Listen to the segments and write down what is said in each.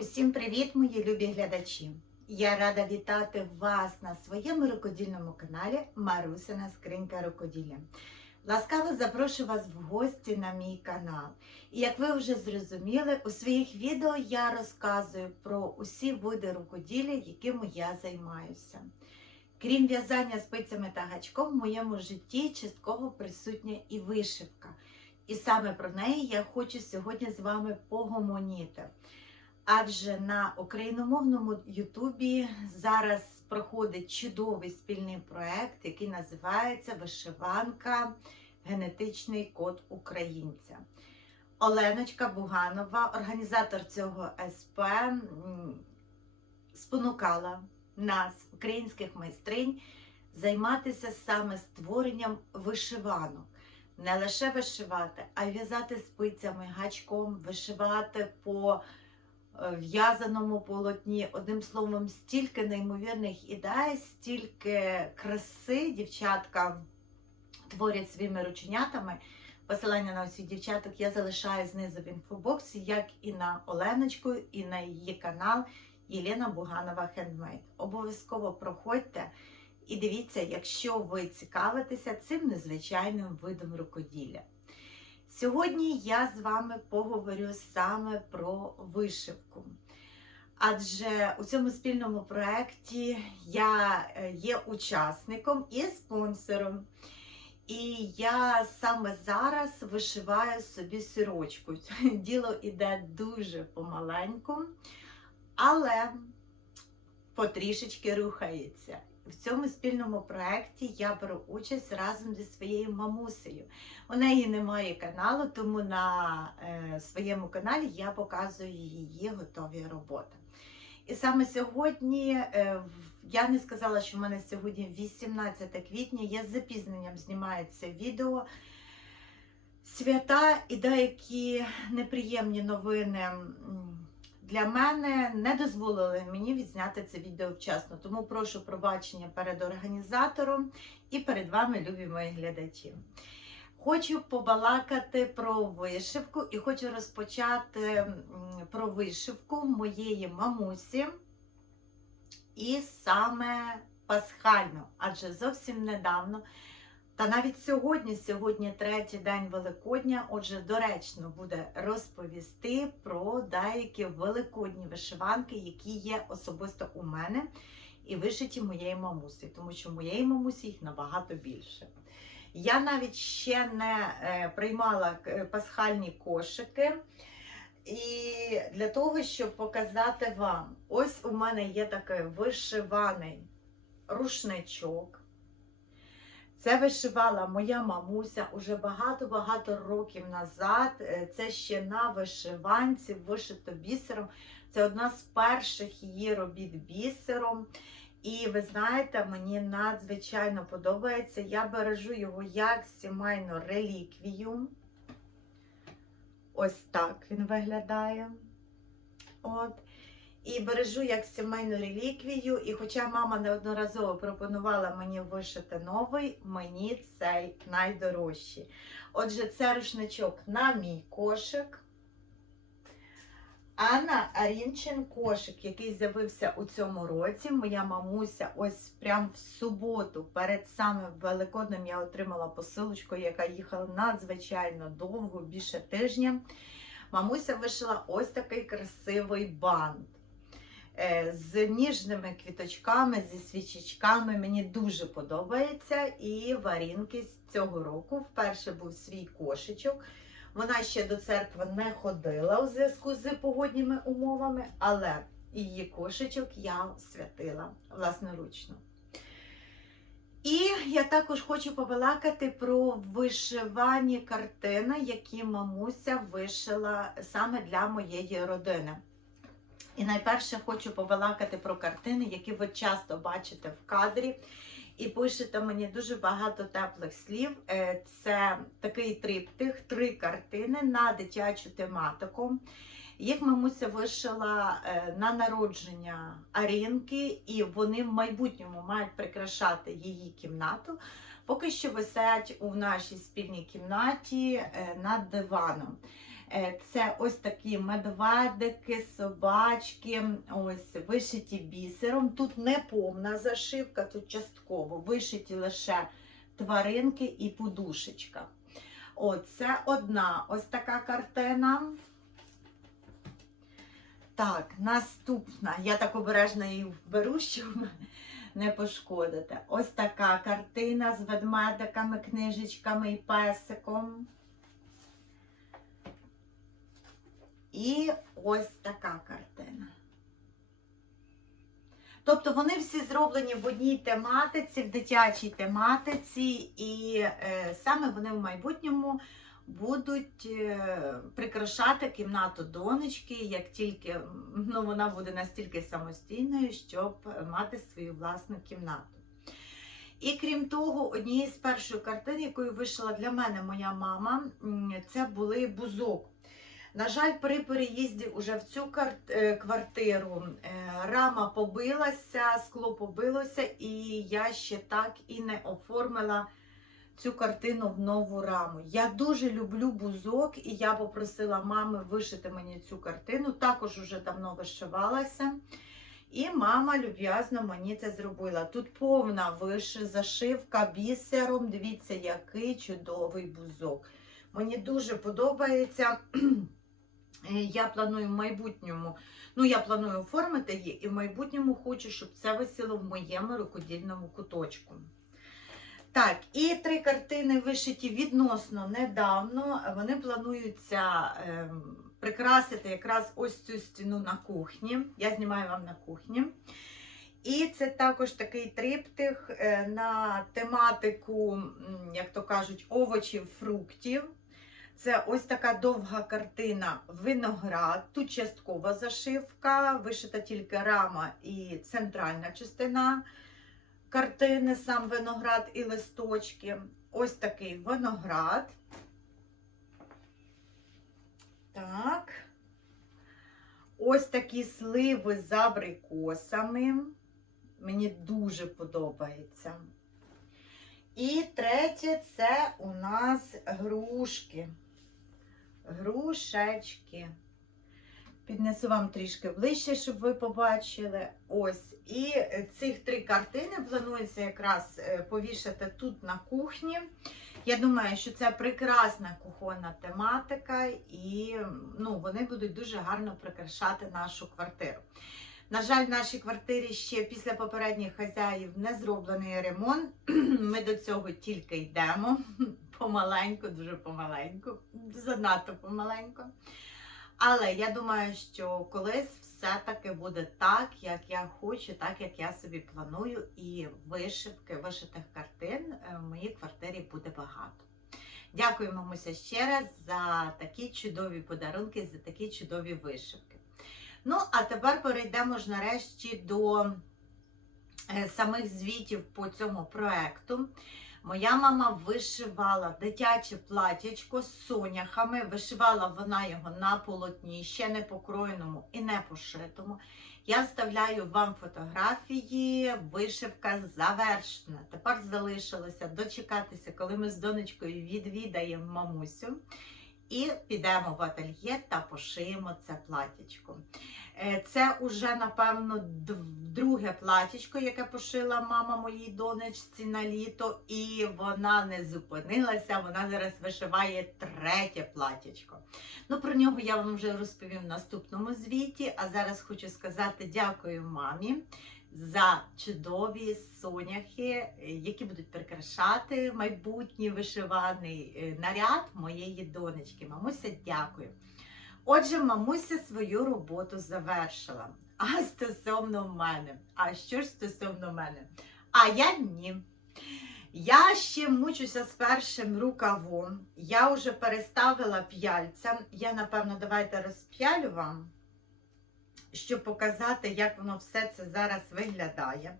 Усім привіт, мої любі глядачі! Я рада вітати вас на своєму рукодільному каналі Марусина Скринька Рукоділля. Ласкаво запрошую вас в гості на мій канал. І як ви вже зрозуміли, у своїх відео я розказую про усі види рукоділля, якими я займаюся. Крім в'язання спицями та гачком, в моєму житті частково присутня і вишивка. І саме про неї я хочу сьогодні з вами погомоніти. Адже на україномовному Ютубі зараз проходить чудовий спільний проект, який називається Вишиванка Генетичний код українця. Оленочка Буганова, організатор цього СП, спонукала нас, українських майстринь, займатися саме створенням вишиванок. Не лише вишивати, а й в'язати спицями, гачком, вишивати по в'язаному полотні. Одним словом, стільки неймовірних ідей, стільки краси дівчатка творять своїми рученятами. Посилання на усіх дівчаток я залишаю знизу в інфобоксі, як і на Оленочку, і на її канал Єлена Буганова Хендмейд. Обов'язково проходьте і дивіться, якщо ви цікавитеся цим незвичайним видом рукоділля. Сьогодні я з вами поговорю саме про вишивку. Адже у цьому спільному проєкті я е, є учасником і спонсором. І я саме зараз вишиваю собі сирочку. Діло йде дуже помаленьку, але потрішечки рухається. В цьому спільному проєкті я беру участь разом зі своєю мамусею. У неї немає каналу, тому на е, своєму каналі я показую її готові роботи. І саме сьогодні е, я не сказала, що в мене сьогодні 18 квітня, я з запізненням знімаю це відео. Свята і деякі неприємні новини для мене не дозволили мені відзняти це відео вчасно. Тому прошу пробачення перед організатором і перед вами, любі мої глядачі. Хочу побалакати про вишивку і хочу розпочати про вишивку моєї мамусі. І саме пасхально, адже зовсім недавно, та навіть сьогодні, сьогодні третій день Великодня, отже, доречно буде розповісти про деякі великодні вишиванки, які є особисто у мене і вишиті моєї мамусі, тому що моєї мамусі їх набагато більше. Я навіть ще не е, приймала е, пасхальні кошики. І для того, щоб показати вам, ось у мене є такий вишиваний рушничок. Це вишивала моя мамуся уже багато-багато років назад. Е, Це ще на вишиванці, вишито бісером. Це одна з перших її робіт бісером. І ви знаєте, мені надзвичайно подобається. Я бережу його як сімейну реліквію. Ось так він виглядає. От. І бережу як сімейну реліквію. І хоча мама неодноразово пропонувала мені вишити новий, мені цей найдорожчий. Отже, це рушничок на мій кошик. А на Арінчин кошик, який з'явився у цьому році, моя мамуся, ось прям в суботу, перед самим Великоднем, я отримала посилочку, яка їхала надзвичайно довго, більше тижня. Мамуся вишила ось такий красивий бант з ніжними квіточками, зі свічечками. Мені дуже подобається. І варінки з цього року вперше був свій кошечок. Вона ще до церкви не ходила у зв'язку з погодніми умовами, але її кошечок я святила власноручно. І я також хочу побалакати про вишивані картини, які мамуся вишила саме для моєї родини. І найперше хочу побалакати про картини, які ви часто бачите в кадрі. І пишете мені дуже багато теплих слів. Е, Це такий триптих, три картини на дитячу тематику. Їх мамуся вишила е, на народження Арінки, і вони в майбутньому мають прикрашати її кімнату. Поки що висять у нашій спільній кімнаті е, над диваном. Е, Це ось такі медведики, собачки, ось вишиті бісером. Тут не повна зашивка, тут частково вишиті лише тваринки і подушечка. Оце одна ось така картина. Так, наступна. Я так обережно її вберу, щоб не пошкодити. Ось така картина з ведмедиками, книжечками і песиком. І ось така картина. Тобто вони всі зроблені в одній тематиці, в дитячій тематиці, і е, саме вони в майбутньому будуть е, прикрашати кімнату донечки, як тільки ну, вона буде настільки самостійною, щоб мати свою власну кімнату. І крім того, однією з перших картин, якою вишила для мене моя мама, це були бузок. На жаль, при переїзді уже в цю е, квартиру е, рама побилася, скло побилося, і я ще так і не оформила цю картину в нову раму. Я дуже люблю бузок, і я попросила мами вишити мені цю картину. Також уже давно вишивалася. І мама люб'язно мені це зробила. Тут повна виш... зашивка бісером. Дивіться, який чудовий бузок. Мені дуже подобається. Е, Я планую в майбутньому, ну я планую оформити її, і в майбутньому хочу, щоб це висіло в моєму рукодільному куточку. Так, і три картини вишиті відносно недавно. Вони плануються ем, прикрасити якраз ось цю стіну на кухні. Я знімаю вам на кухні. І це також такий триптих е, на тематику, як то кажуть, овочів, фруктів. Це ось така довга картина виноград. Тут часткова зашивка, вишита тільки рама і центральна частина картини, сам виноград і листочки. Ось такий виноград. Так. Ось такі сливи з абрикосами. Мені дуже подобається. І третє це у нас грушки. Грушечки. Піднесу вам трішки ближче, щоб ви побачили. Ось. І цих три картини планується якраз е, повішати тут на кухні. Я думаю, що це прекрасна кухонна тематика, і ну, вони будуть дуже гарно прикрашати нашу квартиру. На жаль, в нашій квартирі ще після попередніх хазяїв не зроблений ремонт. Ми до цього тільки йдемо. Помаленьку, дуже помаленьку, занадто помаленьку. Але я думаю, що колись все-таки буде так, як я хочу, так як я собі планую, і вишивки, вишитих картин е, в моїй квартирі буде багато. Дякую, мамуся, ще раз за такі чудові подарунки, за такі чудові вишивки. Ну, а тепер перейдемо ж нарешті до е, самих звітів по цьому проекту. Моя мама вишивала дитяче платячко з соняхами. Вишивала вона його на полотні, ще не покроєному і не пошитому. Я вставляю вам фотографії, вишивка завершена. Тепер залишилося дочекатися, коли ми з донечкою відвідаємо мамусю. І підемо в ательє та пошиємо це платячко. Е, Це уже, напевно, друге платічко, яке пошила мама моїй донечці на літо, і вона не зупинилася, вона зараз вишиває третє платічко. Ну, про нього я вам вже розповім в наступному звіті, а зараз хочу сказати дякую мамі за чудові соняхи, які будуть прикрашати майбутній вишиваний е, наряд моєї донечки. Мамуся, дякую. Отже, мамуся свою роботу завершила. А стосовно мене, а що ж стосовно мене? А я ні. Я ще мучуся з першим рукавом. Я вже переставила п'яльця. Я, напевно, давайте розп'ялю вам, щоб показати, як воно все це зараз виглядає.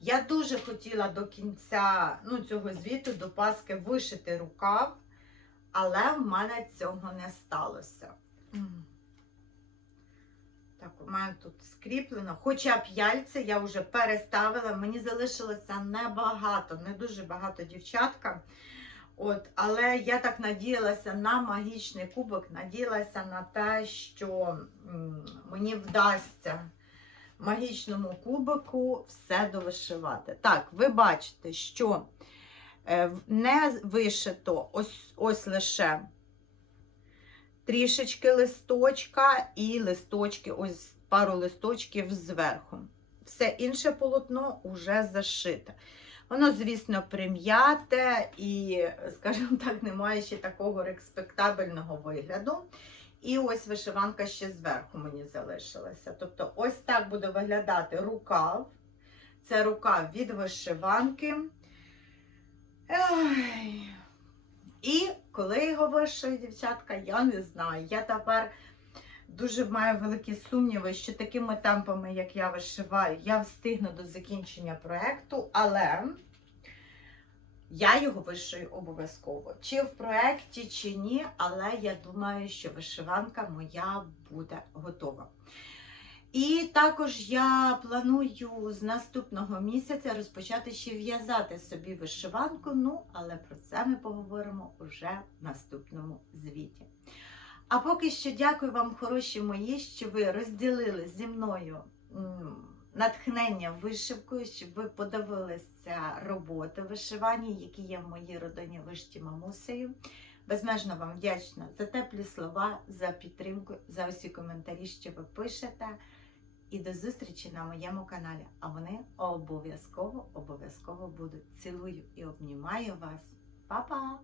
Я дуже хотіла до кінця ну, цього звіту, до Паски, вишити рукав, але в мене цього не сталося. Так, у мене тут скріплено. Хоча п'яльце я вже переставила, мені залишилося небагато, не дуже багато дівчатка. От, але я так надіялася на магічний кубок, надіялася на те, що мені вдасться магічному кубику все довишивати. Так, ви бачите, що е, не вишито ось, ось лише трішечки листочка і листочки, ось пару листочків зверху. Все інше полотно вже зашите. Воно, звісно, прим'яте і, скажімо так, не має ще такого респектабельного вигляду. І ось вишиванка ще зверху мені залишилася. Тобто, ось так буде виглядати рукав. Це рукав від вишиванки. Ой. І коли його вишию, дівчатка, я не знаю. Я тепер дуже маю великі сумніви, що такими темпами, як я вишиваю, я встигну до закінчення проєкту, але я його вишию обов'язково. Чи в проєкті, чи ні, але я думаю, що вишиванка моя буде готова. І також я планую з наступного місяця розпочати ще в'язати собі вишиванку. Ну, але про це ми поговоримо уже в наступному звіті. А поки що дякую вам, хороші мої, що ви розділили зі мною натхнення вишивкою, щоб ви подивилися роботи вишивання, які є в моїй родині вишті мамусею. Безмежно вам вдячна за теплі слова, за підтримку, за усі коментарі, що ви пишете. І до зустрічі на моєму каналі. А вони обов'язково, обов'язково будуть. Цілую і обнімаю вас. Па-па!